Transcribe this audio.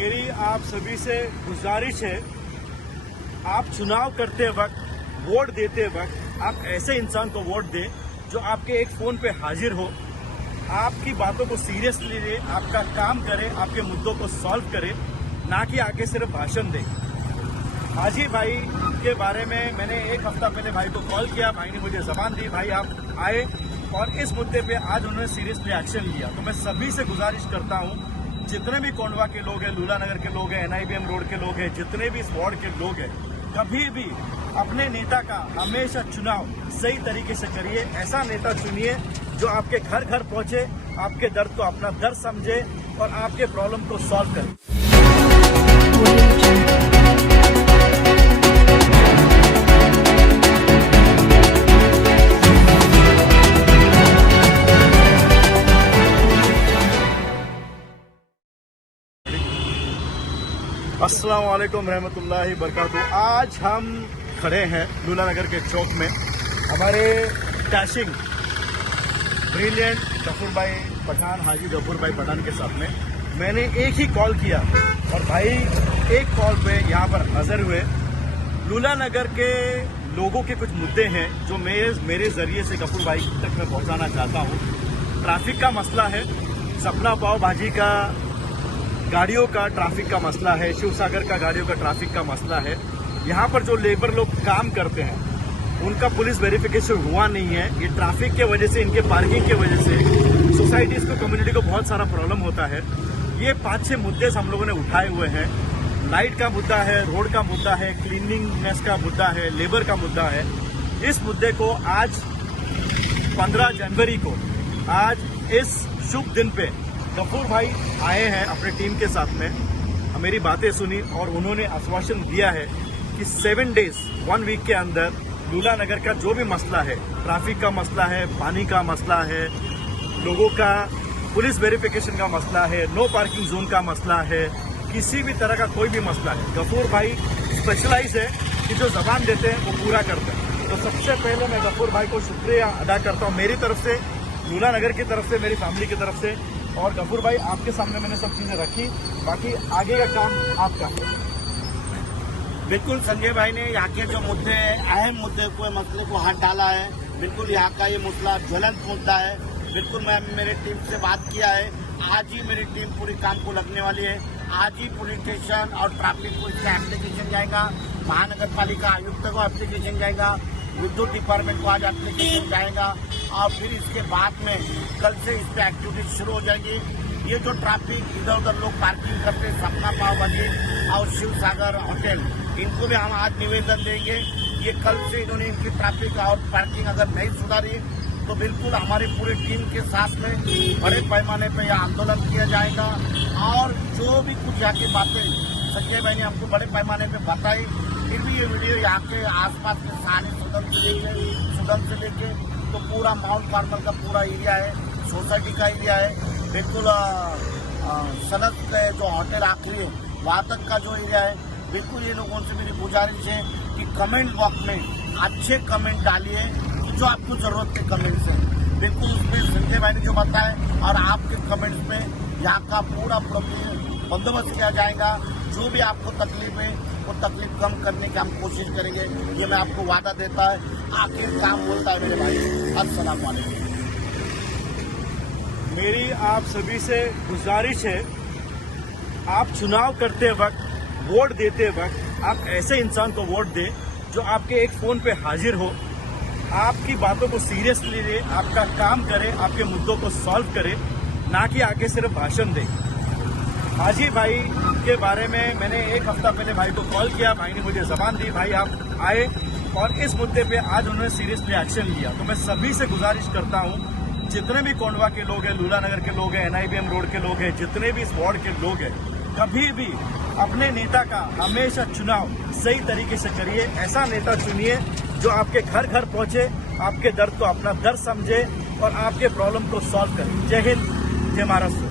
मेरी आप सभी से गुजारिश है, आप चुनाव करते वक्त, वोट देते वक्त आप ऐसे इंसान को वोट दें जो आपके एक फोन पे हाजिर हो, आपकी बातों को सीरियसली ले, आपका काम करे, आपके मुद्दों को सॉल्व करे, ना कि आके सिर्फ भाषण दे। हाजी भाई के बारे में मैंने एक हफ्ता पहले भाई को कॉल किया, भाई ने मुझे जबान दी, भाई आप आए और इस मुद्दे पे आज उन्होंने सीरियसली एक्शन लिया। तो मैं सभी से गुजारिश करता हूँ, जितने भी कोंडवा के लोग हैं, लूला नगर के लोग हैं, NIBM रोड के लोग हैं, जितने भी इस वार्ड के लोग हैं, कभी भी अपने नेता का हमेशा चुनाव सही तरीके से करिए। ऐसा नेता चुनिए जो आपके घर घर पहुंचे, आपके दर्द को अपना दर्द समझे और आपके प्रॉब्लम को सॉल्व करे। अस्सलाम वालेकुम रहमतुल्लाहि बरकातुहू। आज हम खड़े हैं लूला नगर के चौक में, हमारे डैशिंग ब्रिलियंट गफूर भाई पठान, हाजी गफूर भाई पठान के साथ में मैंने एक ही कॉल किया और भाई एक कॉल पे यहाँ पर हाजिर हुए। लूला नगर के लोगों के कुछ मुद्दे हैं जो मेरे जरिए से गफूर भाई तक मैं पहुँचाना चाहता हूँ। ट्रैफिक का मसला है, सपना पाव भाजी का गाड़ियों का ट्रैफिक का मसला है, शिव सागर का गाड़ियों का ट्रैफिक का मसला है। यहाँ पर जो लेबर लोग काम करते हैं उनका पुलिस वेरिफिकेशन हुआ नहीं है। ये ट्रैफिक के वजह से, इनके पार्किंग के वजह से सोसाइटीज को, कम्युनिटी को बहुत सारा प्रॉब्लम होता है। ये 5-6 मुद्दे हम लोगों ने उठाए हुए हैं। लाइट का मुद्दा है, रोड का मुद्दा है, क्लीनिंगनेस का मुद्दा है, लेबर का मुद्दा है। इस मुद्दे को आज 15 जनवरी को, आज इस शुभ दिन पे गफूर भाई आए हैं अपने टीम के साथ में। मेरी बातें सुनी और उन्होंने आश्वासन दिया है कि 7 डेज 1 वीक के अंदर लूला नगर का जो भी मसला है, ट्रैफिक का मसला है, पानी का मसला है, लोगों का पुलिस वेरिफिकेशन का मसला है, नो पार्किंग जोन का मसला है, किसी भी तरह का कोई भी मसला है, गफूर भाई स्पेशलाइज है कि जो जबान देते हैं वो पूरा करते हैं। तो सबसे पहले मैं गफूर भाई को शुक्रिया अदा करता हूँ मेरी तरफ से, लूला नगर की तरफ से, मेरी फैमिली की तरफ से। और गफूर भाई आपके सामने मैंने सब चीजें रखी, बाकी आगे का काम आपका। बिल्कुल संजय भाई ने यहाँ के जो मुद्दे, अहम मुद्दे को, मसले को हाथ डाला है। बिल्कुल यहाँ का ये मसला ज्वलंत मुद्दा है। बिल्कुल मैं मेरी टीम से बात किया है, आज ही मेरी टीम पूरी काम को लगने वाली है। आज ही पुलिस स्टेशन और ट्रैफिक पुलिस का एप्लीकेशन जाएगा, महानगर पालिका आयुक्त को एप्लीकेशन जाएगा, विद्युत डिपार्टमेंट को आज एप्लीकेशन जाएगा और फिर इसके बाद में कल से इस पर एक्टिविटी शुरू हो जाएगी। ये जो ट्रैफिक इधर उधर लोग पार्किंग करते हैं, सपना पाव भाजी और शिव सागर होटल, इनको भी हम आज निवेदन देंगे। ये कल से इन्होंने इनकी ट्रैफिक और पार्किंग अगर नहीं सुधारी तो बिल्कुल हमारी पूरी टीम के साथ में बड़े पैमाने पर यह आंदोलन किया जाएगा। और जो भी कुछ यहाँ की बातें संजय भाई ने हमको बड़े पैमाने पर बताई, फिर भी ये वीडियो यहाँ के आसपास के सारे सुदन से लेके तो पूरा माउंट कार्मल का पूरा एरिया है, सोसाइटी का एरिया है, बिल्कुल सनत के जो होटल आखिरी है वहाँ तक का जो एरिया है। बिल्कुल ये लोगों से मेरी गुजारिश है कि कमेंट बॉक्स में अच्छे कमेंट डालिए, जो आपको जरूरत के कमेंट्स हैं। बिल्कुल उसमें संजय भाई ने जो बताया और आपके कमेंट्स में यहाँ का पूरा बंदोबस्त किया जाएगा। जो भी आपको तकलीफ है वो तकलीफ कम करने की हम कोशिश करेंगे, ये मैं आपको वादा देता है। आखिर काम बोलता है मेरे भाई। अस्सलाम वालेकुम। मेरी आप सभी से गुजारिश है, आप चुनाव करते वक्त, वोट देते वक्त आप ऐसे इंसान को वोट दें जो आपके एक फोन पे हाजिर हो, आपकी बातों को सीरियसली ले, आपका काम करे, आपके मुद्दों को सॉल्व करे, ना कि आके सिर्फ भाषण दे। हाजी भाई के बारे में मैंने एक हफ्ता पहले भाई को कॉल किया, भाई ने मुझे जबान दी, भाई आप आए और इस मुद्दे पे आज उन्होंने सीरियसली एक्शन लिया। तो मैं सभी से गुजारिश करता हूँ, जितने भी कोंडवा के लोग हैं, लूला नगर के लोग हैं, NIBM रोड के लोग हैं, जितने भी इस वार्ड के लोग हैं, कभी भी अपने नेता का हमेशा चुनाव सही तरीके से करिए। ऐसा नेता चुनिए जो आपके घर घर पहुंचे, आपके दर्द को अपना दर्द समझे और आपके प्रॉब्लम को सॉल्व करे। जय हिंद, जय महाराष्ट्र।